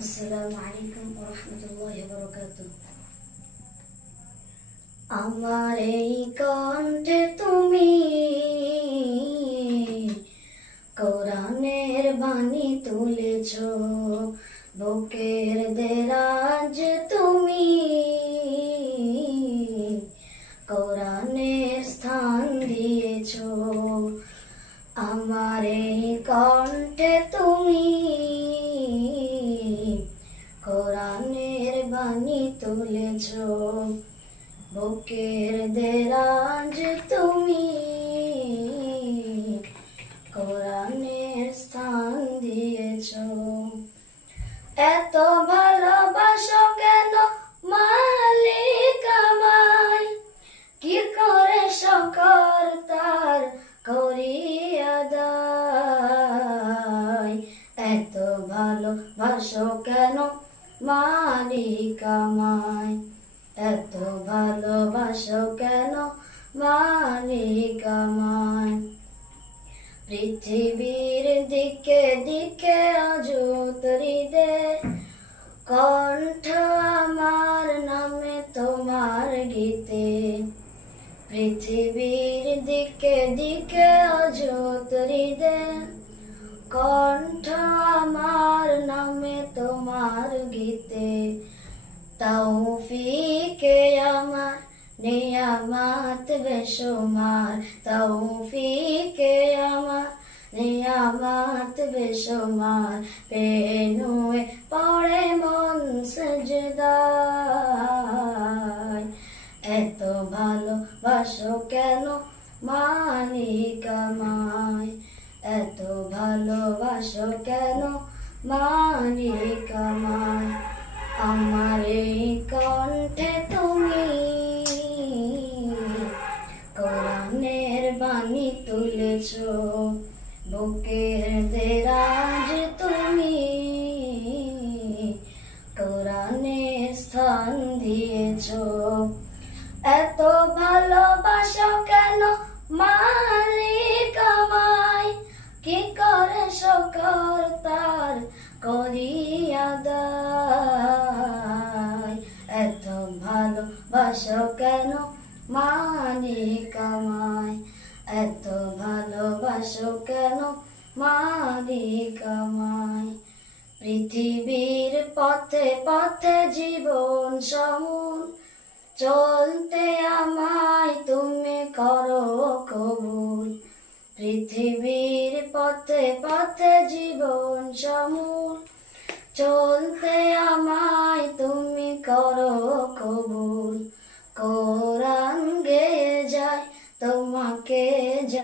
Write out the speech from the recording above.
আসসালামু আলাইকুম ওয়া রাহমাতুল্লাহি ওয়া বারাকাতুহু। আমার এই কণ্ঠে তুমি কোরআনের বাণী তুলেছ, বুকের দেরাজ তুমি কোরআনের স্থান দিয়েছ। আমার এই কণ্ঠে তুমি কোরআনের বাণী তুলেছ, বুকের দেরাজ তুমি কোরআনের স্থান দিয়েছ। এত ভালোবাসো কেন মালিক আমায়, কি করে সকর তার করিয়া দায়। এত ভালোবাসো কেন মালিক আমায়, এত ভালোবাসো কেন মালিক আমায়। পৃথিবীর দিকে দিকে অযুত হৃদয়ে কণ্ঠ আমার নামে তোমার গীতে। পৃথিবীর দিকে দিকে অযুত হৃদয়ে কণ্ঠ আমার নামে তোমার গীতে। তৌফিকে আমার নিয়ামত বেশুমার, তৌফিকে আমার নিয়ামত বেশুমার। পেনুয়ে পড়ে মন সেজদায়, এত ভালোবাসো কেন মালিক আমায়, এত ভালোবাসো কেন মালিক আমায়। আমার এই কণ্ঠে তুমি কোরআনের বাণী তুলেছ, বুকের দেরাজ তুমি কোরআনের স্থান দিয়েছ। এত ভালোবাসো কেন মালিক আমায়, কি করে সকর তার করিয়া দায়। এত ভালোবাসো কেন মালিক আমায়, এত ভালোবাসো কেন মালিক আমায়। পৃথিবীর পথে পথে জীবন সমূল চলতে আমায় তুমি করো কবুল। পৃথিবীর পথে পথে জীবন সমূল চলতে